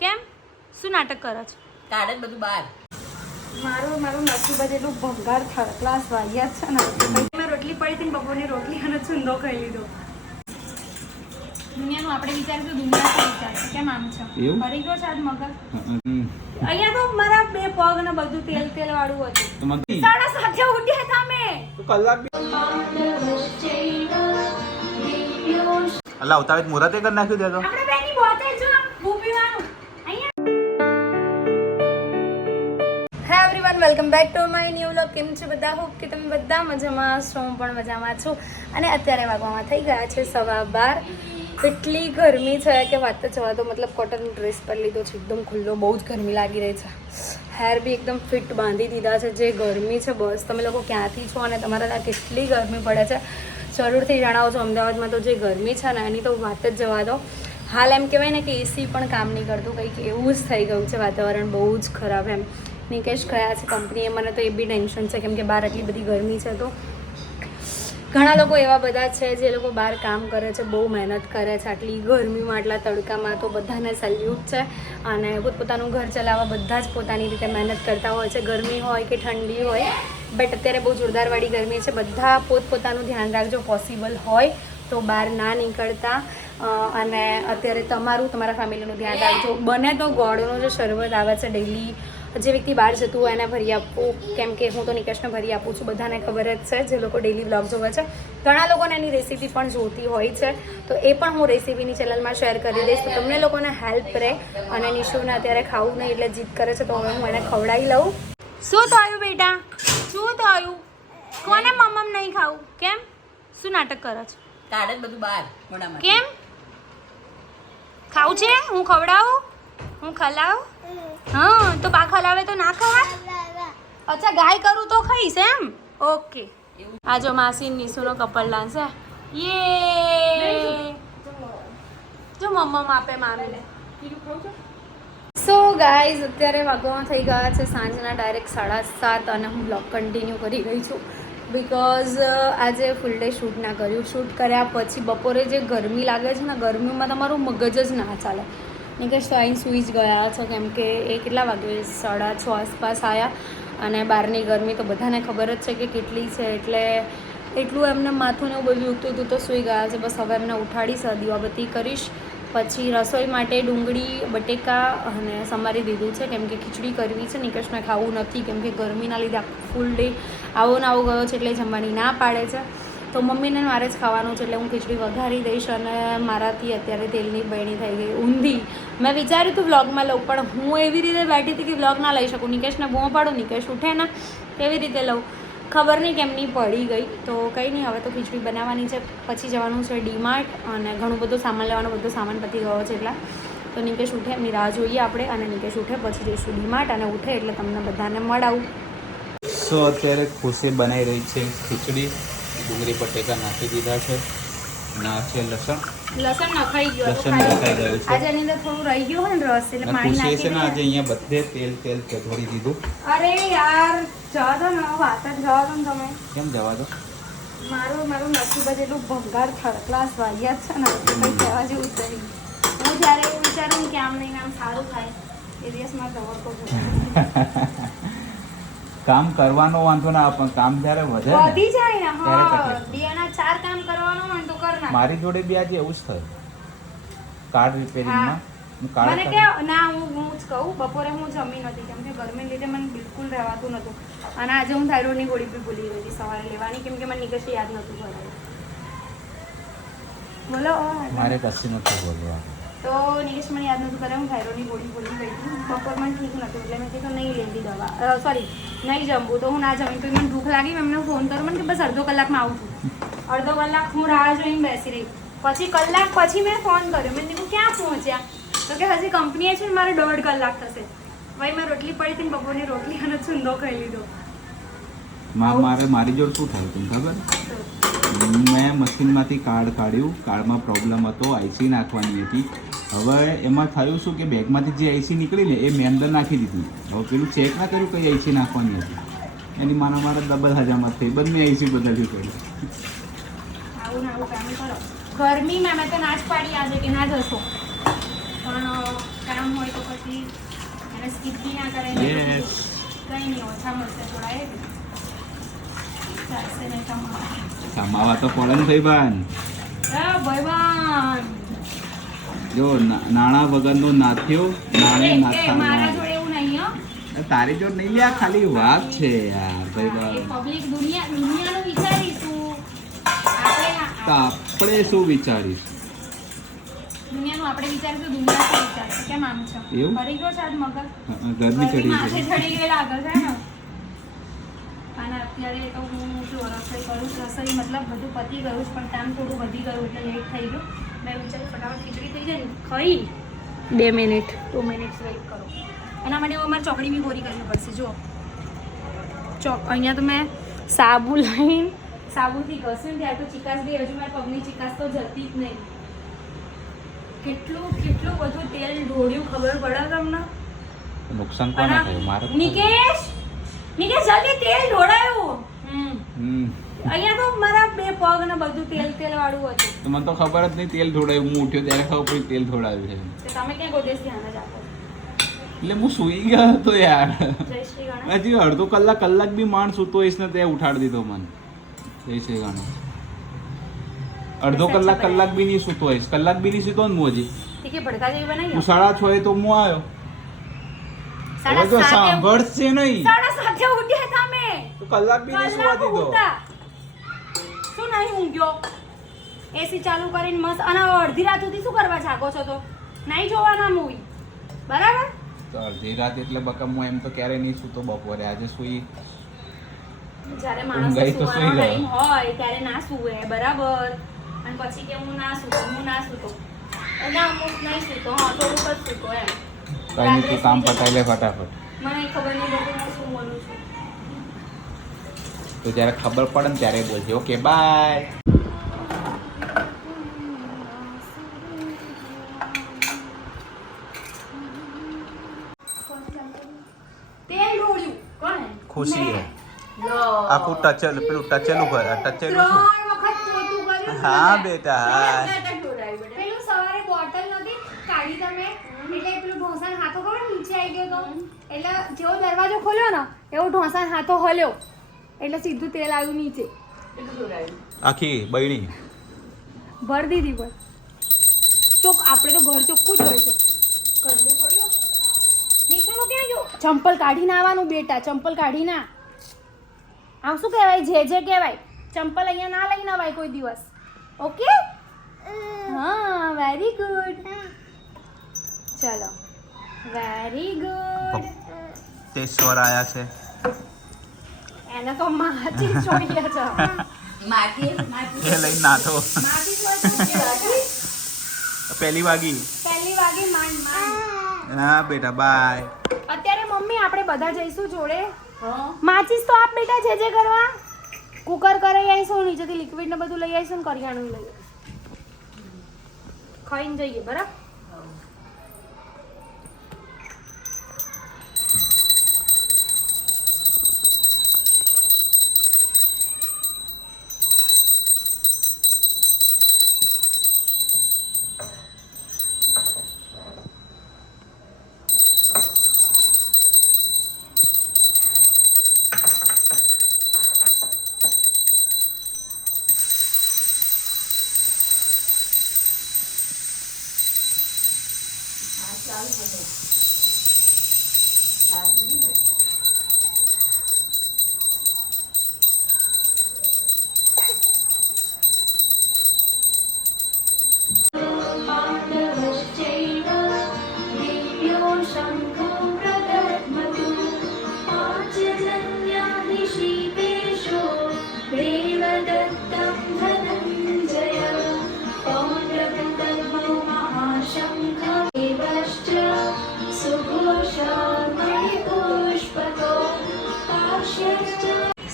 કેમ? શું નાટક કરો છો? કાઢે બધું બહાર. મારું નસીબ જ એટલું ભંગાર થર્ડ ક્લાસ વાગ્યા છે ને મેં રોટલી પડી હતી ને બપોરની રોટલી અને છુંદો ખાઈ લીધો. દુનિયાનું આપણે વિચારીશું દુનિયા શું વિચારશે? કેમ આમ છે? ફરી ગયો છે આજ મગજ? અહીંયા તો મારા બે પગ ને બધું તેલ વાળું હતું. 7:30 ઉઠ્યા તમે કલાક અલ્લા ઉતાવળ મુહૂર્તે કરી નાખ્યું દે તો આપણે બેની બોતલ જો હું પીવાનું અહીંયા. હે everyone, welcome back to my new vlog. કેમ છે બધા? હોપ કે તમે બધા મજામાં હશો. હું પણ મજામાં છું. અને અત્યારે વાગવામાં થઈ ગયા છે 12:15. એટલી ગરમી છે કે વાત જ જવા દો. મતલબ કોટન ડ્રેસ પર લીધો છે, એકદમ ખુલ્લો, બહુ જ ગરમી લાગી રહી છે. હેર બી એકદમ ફિટ બાંધી દીધા છે. જે ગરમી છે બસ તમે લોકો ક્યાંથી છો અને તમારા ત્યાં કેટલી ગરમી પડે છે જરૂરથી જણાવજો. અમદાવાદમાં તો જે ગરમી છે ને એની તો વાત જ જવા દો. હાલ એમ કહેવાય ને કે એસી પણ કામ નહીં કરતું, કંઈક એવું જ થઈ ગયું છે. વાતાવરણ બહુ જ ખરાબ. એમ નિકેશ ગયા છે કંપનીએ, મને તો એ બી ટેન્શન છે કેમ કે બહાર એટલી બધી ગરમી છે. તો ઘણા લોકો એવા બધા છે જે લોકો બહાર કામ કરે છે, બહુ મહેનત કરે છે આટલી ગરમીમાં, આટલા તડકામાં. તો બધાને સેલ્યુટ છે અને પોતપોતાનું ઘર ચલાવવા બધા જ પોતાની રીતે મહેનત કરતા હોય છે, ગરમી હોય કે ઠંડી હોય. બટ અત્યારે બહુ જોરદારવાળી ગરમી છે. બધા પોતપોતાનું ધ્યાન રાખજો. પોસિબલ હોય તો બહાર ના નીકળતા. અને અત્યારે તમારા ફેમિલીનું ધ્યાન રાખજો. બને તો ગોળનો જે શરબત આવે છે ડેઈલી, જે વ્યક્તિ બહાર જતું હોય એને ભરી આપવું. કેમ કે હું તો નિકેશને ભરી આપું છું, બધાને ખબર જ છે જે લોકો ડેઈલી બ્લોગ જોવે છે. ઘણા લોકોને એની રેસીપી પણ જોતી હોય છે, તો એ પણ હું રેસીપીની ચેનલમાં શેર કરી દઈશ. તો તમને લોકોને હેલ્પ રહે. અને નિશુને અત્યારે ખાવું નહીં એટલે જીદ કરે છે, તો હવે હું એને ખવડાવી લઉં. શું થયું બેટા? શું થયું? કોને મમ્મ નહીં ખાવું? કેમ? શું નાટક કરો છો? કાઢે બધું બહાર મોઢામાં. કેમ ખાવું છે? હું ખવડાવું? હું ખલાવું? હા તો બા ખલાવે તો ના ખવાય? અચ્છા ગાય કરું તો ખાઈશ એમ? ઓકે. આ જો માસી નીસુનો કપલ ડાન્સ છે. યે જો મમ્મા આપે મામીને. સો ગાઈઝ અત્યારે વાગવામાં થઈ ગયા છે સાંજના ડાયરેક્ટ 7:30 અને હું બ્લોગ કન્ટિન્યુ કરી રહી છું બિકોઝ આજે ફૂલ ડે શૂટ ના કર્યું. શૂટ કર્યા પછી બપોરે જે ગરમી લાગે છે ને, ગરમીમાં તમારું મગજ જ ના ચાલે. નિકેશ તો આવીને સૂઈ જ ગયા છે કેમ કે એ કેટલા વાગે 6:30 આસપાસ આવ્યા. અને બહારની ગરમી તો બધાને ખબર જ છે કે કેટલી છે, એટલે એટલું એમને માથું ને એવું બધું દુખતું હતું તો સૂઈ ગયા છે. બસ હવે એમને ઉઠાડીશ, દીવાબત્તી કરીશ, પછી રસોઈ માટે ડુંગળી બટેકા અને સમારી દીધું છે કેમ કે ખીચડી કરવી છે. નિકેશને ખાવું નથી કેમ કે ગરમીના લીધે ફૂલ ડે આવો ને આવો ગયો છે એટલે જમવાની ના પાડે છે. તો મમ્મીને મારે જ ખાવાનું છે એટલે હું ખીચડી વઘારી દઈશ. અને મારાથી અત્યારે તેલની બહેણી થઈ ગઈ ઊંધી. મેં વિચાર્યું હતું વ્લોગમાં લઉં, પણ હું એવી રીતે બેઠી હતી કે વ્લોગ ના લઈ શકું. નિકેશને બૂમો પાડું, નિકેશ ઉઠે ને કેવી રીતે લઉં ખબર નહીં કેમની પડી ગઈ. તો કંઈ નહીં, હવે તો ખીચડી બનાવવાની છે. પછી જવાનું છે ડીમાર્ટ અને ઘણું બધું સામાન લેવાનો, બધો સામાન પતી ગયો છે એટલા. તો નિકેશ ઉઠે એમની રાહ જોઈએ આપણે, અને નિકેશ ઉઠે પછી જઈશું ડીમાર્ટ. અને ઉઠે એટલે તમને બધાને મળાવું. સો અત્યારે ખુશી બનાવી રહી છે ખીચડી. ડુંગળી બટેકા નાખી દીધા છે. ના છે લસણ નખાઈ ગયું લસણ નખાઈ ગયું છે. આજે એની અંદર થોડું રહી ગયું હોય ને રસ, એટલે પાણી ખુશી નાખી છે ને આજે અહીંયા બધે તેલ ચોરી દીધું. અરે યાર જવા દો ને, વાત જ જવા દો ને તમે. કેમ જવા દો? મારું નસીબ જ એટલું ભંગાર થર્ડ ક્લાસ વાગ્યા છે ને, કંઈ કહેવા જેવું જ નહીં. હું જ્યારે એવું વિચારું ને કે આમ નહીં આમ સારું થાય એ દિવસમાં તવરકો કામ કરવાનો વાંધો ના, પણ કામ જ્યારે વધે ને વધી જાય ને. ત્યારે હા, તકલીફ. દિયાના 4 કામ કરવાનું હોય ને તો કર નાખ. મારી જોડે બી આજે એવું જ થયું. કાર્ડ રિપેરિંગમાં હું મને કાર્ડ કે ના હું જ કહું, બપોરે હું જમી નથી કેમ કે ગરમીને લીધે મને બિલકુલ રહેવાતું નહોતું. અને આજે હું થાઇરોઇડની ગોળી બી ભૂલી ગઈ હતી સવારે લેવાની કેમ કે મને નિકેશ યાદ નહોતું કરાયું. બોલો. મારે કશું નથી બોલવા. તો નિકેશ મને યાદ નહોતું કરાયું, હું થાઇરોઇડની ગોળી ભૂલી ગઈ હતી. બપોર મને ઠીક નહોતું એટલે મેં કીધું નહીં લેતી દવા, સોરી નહીં જમવું. તો હું ના જમી. તો મને ભૂખ લાગી, મેં એમને ફોન કર્યો મને કે બસ અડધો કલાકમાં આવું છું. અડધો કલાક હું રાહ જોઈને બેસી રહી. પછી કલાક પછી મેં ફોન કર્યો. મેં કીધું ક્યાં પહોંચ્યા? તો કે હજી કંપનીએ છે ને મારે 1.5 કલાક થશે. ભાઈ મેં રોટલી પડી હતી ને બપોરની રોટલી અને છુંદો ખાઈ લીધો. મારી જોડે શું થયું તમને ખબર? મેં મશીનમાંથી કાર્ડ કાઢ્યું. કાર્ડમાં પ્રોબ્લેમ હતો, આઈસી નાખવાની હતી. હવે એમાં થયું શું કે બેગમાંથી જે આઈસી નીકળી ને એ મેં અંદર નાખી દીધી. હવે પેલું ચેક ના કર્યું કઈ આઈસી નાખવાની હતી. એની મારા ડબલ હજામત થઈ. બંને આઈસી બદલ્યું કર્યું. આવું ને આવું કામ કરો. ગરમીમાં મેં તો ના જ પાડી આજે કે ના જશો, પણ કામ હોય તો કંઈ નહીં ઓછા મળશે થોડા એ ચાલશે નહીં કમાવા. કમાવા તો પડે ને ભાઈબાન. ભાઈબાન જો નાણા વગરનો નાથ્યો નાણે મારા નાથા. જોડે એવું નહીં હો. તારી જોડ નહીં લે, આ ખાલી વાત છે યાર એ ભાઈબાન. પબ્લિક દુનિયાનું વિચારીશું આપણે શું વિચારીશ? દુનિયાનું આપણે વિચારીશું દુનિયા શું વિચારશે કેમ આમ છે એવું? ફરી ગયો છે આજ મગજ ઘરની ઘરની કઢી માથે છે. ચડી ગયેલા આગળ છે ને અને અત્યારે તો હું જો રસોઈ કરું છું. રસોઈ મતલબ બધું પતી ગયું છે પણ કામ થોડું વધી ગયું એટલે લેટ થઈ ગયું. મેં વિચાર્યું ફટાફટ ખીચડી થઈ જાય ને ખાઈ 2 મિનિટ વેઇટ કરો. એના માટે અમારે ચોકડી બી ગોરી કરવી પડશે. જો અહીંયા તો મેં સાબુ લઈને સાબુથી ઘસ્યું ને ત્યારે તો ચિકાસ બી હજુ મારા પગની ચિકાસ તો જતી જ નહીં. કેટલું બધું તેલ ઢોળ્યું ખબર પડે તમને? નુકસાન કોને થયું? મારે જ થયું. નિકેશ જલ્દી તેલ ઢોળાયું. અહીંયા તો મારા 2 પગ ને બધું તેલ વાળું હતું. તો મને તો ખબર જ નહીં તેલ ઢોળાયું. હું ઉઠ્યો ત્યારે ખબર પડી તેલ ઢોળાયું છે. તો તમે ક્યાં ગોદેશ ધ્યાન જ આપો. એટલે હું સૂઈ ગયો હતો યાર. જય શ્રી ગણેશ. હજી અડધો કલાક બી માણ સૂતો હોઈશ ને તે ઉઠાડી દીધો મને. જય શ્રી ગણેશ. અડધો કલાક બી નહીં સૂતો હોઈશ. કલાક બી નહીં સૂતો ને હું હજી. ઠીક ભડકા જેવી બનાવી હું 6:30 તો હું આવ્યો. હવે તો સાંભળશે નહીં. 7:30 ઉઠ્યા તમે. તો કલાક બી નહીં સુવા દીધો. શું નહીં ઊંઘ્યો? એસી ચાલુ કરીને મસ્ત અને અડધી રાત સુધી શું કરવા જાગો છો? તો નહીં જોવાના મૂવી બરાબર? તો અડધી રાત એટલે બકા હું એમ તો ક્યારે નહીં સૂતો બપોરે. આજે સુઈ જ્યારે ઊંઘાઈ માણસ તો સુઈ સુવાનો ગયો. ટાઈમ હોય ત્યારે ના સૂવે બરાબર. અને પછી કે હું ના સૂતો ના અમુક નહીં સૂતો હા થોડુંક જ સૂતો એમ. કઈ નહીં તું કામ પતાવી લે ફટાફટ. મને ખબર નહીં બધું હું શું બોલું છું. તો જ્યારે ખબર પડે ને ત્યારે બોલજે. Okay bye. તેલ ઢોળ્યું કોણે? ખુશી મેં. હે. લો. આખું ટચેલું પેલું ટચેલું કર ટચેલું 3 વખત પોતું કર્યું. હા બેટા હા. પેલું સવારે બોટલ નથી કાઢી તમે એટલે પેલું ઢોસાનો હાથો ખબર નીચે આવી ગયો તો એટલે જેવો દરવાજો ખોલ્યો ને એવો ઢોસાનો હાથો હલ્યો એટલે સીધું તેલ આવ્યું નીચે. આખી બૈણી ભર દીધી પર ચોક આપણે તો ઘર ચોખ્ખું જ હોય છે. ઘરનું થોડી હોય. નીચેનું ક્યાં ગયું? ચંપલ કાઢીને આવવાનું બેટા. ચંપલ કાઢીને આમ શું કહેવાય? જે કહેવાય. ચંપલ અહીંયા ના લઈને આવાય કોઈ દિવસ. ઓકે હા વેરી ગુડ. ચલો વેરી ગુડ. તેશ્વર આયા છે. એને તો માચી જોઈએ છે. માટી એ લઈને નાથો. માચી જોઈએ. પહેલી વાગી. પહેલી વાગે માંડ. હા બેટા બાય. અત્યારે મમ્મી આપણે બધા જઈશું જોડે. હા માચીસ તો આપ બેટા જે કરવા કુકર કરાવી આવીશું નીચેથી લિક્વિડ ને બધું લઈ આવીશું ને કરિયાણું લઈ ખાઈને જઈએ બરાબર.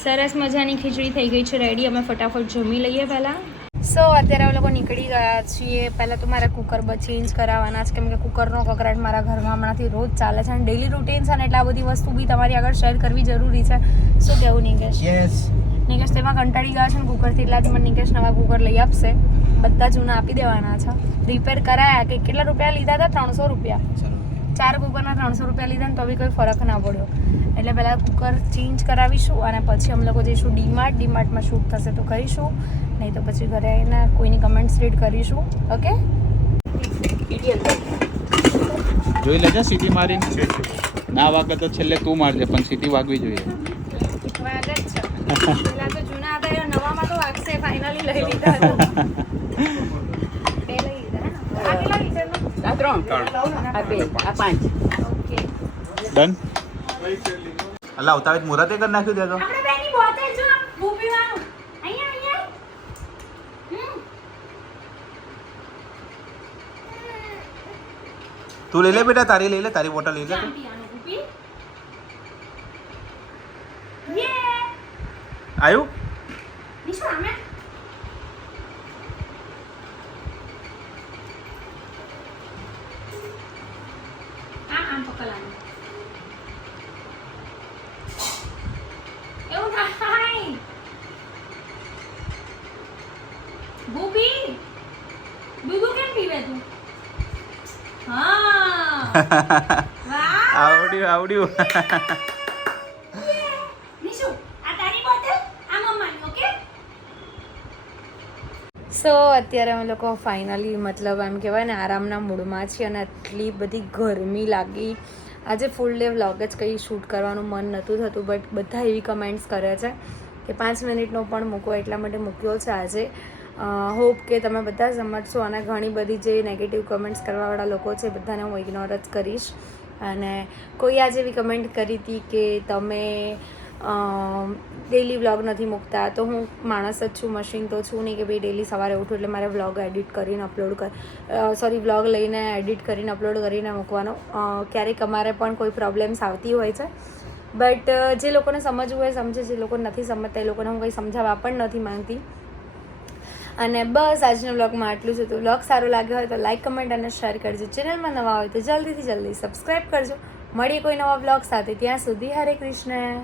સરસ મજાની ખીચડી થઈ ગઈ છે રેડી. અમે ફટાફટ જમી લઈએ પહેલાં. સો અત્યારે અમે લોકો નીકળી ગયા છીએ. પહેલાં તો મારા કુકર ચેન્જ કરાવવાના છે કેમ કે કુકરનો કકરાટ મારા ઘરમાં હમણાંથી રોજ ચાલે છે અને ડેલી રૂટીન છે ને એટલે આ બધી વસ્તુ બી તમારી આગળ શેર કરવી જરૂરી છે. શું કહેવું નિકેશ? નિકેશ તેમાં કંટાળી ગયા છે ને કુકરથી એટલાથી મને નિકેશ નવા કુકર લઈ આપશે. બધા જૂના આપી દેવાના છે. રિપેર કરાયા કે કેટલા રૂપિયા લીધા હતા? 300 રૂપિયા. 4 કુકરના 300 રૂપિયા લીધા ને તો બી કોઈ ફરક ના પડ્યો. એટલે પહેલાં કુકર ચેન્જ કરાવીશું અને પછી અમે લોકો જઈશું ડીમાર્ટમાં શૂટ થશે તો કરીશું, નહીં તો પછી ઘરે આવીને કોઈની કમેન્ટ્સ રીડ કરીશું. ઓકે, જોઈ લેજે સીટી મારીને. ના વાગે તો છેલ્લે તું મારજે, પણ સીટી વાગવી જોઈએ. વાગે જ છે. પેલા તો જૂના હતા એ નવામાં તો વાગશે. ફાઇનલી લઈ લીધા હતા. 2 લઈ લીધા હે ને? આ કેટલા લીટરનું? આ 3 આ 2 આ 5 ઓકે. ડન. અલા ઉતાવળ મુહૂર્તે કરી નાખ્યું દે તો. આપણે બેની બોટલ જો બૂ પીવાનું. અહીંયા. તું લઈ લે બેટા, તારી લઈ લે, તારી બોટલ લઈ લે. ચા પીવાનું બૂ પી. યે! આવ્યું? નિશુ આમે. આમ પકડવાનું. એવું થાય. ભૂપી દૂધ કેમ પીવે તું? હા વાહ આવડ્યું. નિશુ આ તારી બોટલ, આ મમ્માની. ઓકે. સો અત્યારે અમે લોકો ફાઇનલી મતલબ એમ કહેવાય ને આરામના મૂડમાં છીએ અને આટલી બધી ગરમી લાગી. આજે ફૂલ ડે વ્લોગ જ કંઈ શૂટ કરવાનું મન નહોતું થતું, બટ બધા એવી કમેન્ટ્સ કરે છે કે 5 મિનિટનો પણ મૂકો, એટલા માટે મૂક્યો છે આજે. હોપ કે તમે બધા સમજશો અને ઘણી બધી જે નેગેટિવ કમેન્ટ્સ કરવાવાળા લોકો છે બધાને હું ઇગ્નોર જ કરીશ. અને કોઈ આજે એવી કમેન્ટ કરી હતી કે તમે ડેલી વ્લોગ નથી મૂકતા, તો હું માણસ જ છું, મશીન તો છું નહીં કે ભાઈ ડેલી સવારે ઉઠું એટલે મારે વ્લોગ એડિટ કરીને વ્લોગ લઈને એડિટ કરીને અપલોડ કરીને મૂકવાનો. ક્યારેક અમારે પણ કોઈ પ્રોબ્લેમ્સ આવતી હોય છે, બટ જે લોકોને સમજવું હોય સમજે, જે લોકો નથી સમજતા એ લોકોને હું કંઈ સમજાવવા પણ નથી માંગતી. અને બસ આજના વ્લોગમાં આટલું જ હતું. વ્લોગ સારો લાગ્યો હોય તો લાઈક, કમેન્ટ અને શેર કરજો. ચેનલમાં નવા હોય તો જલ્દી સબસ્ક્રાઈબ કરજો. મળીએ કોઈ નવા વ્લોગ સાથે. ત્યાં સુધી હરે કૃષ્ણ.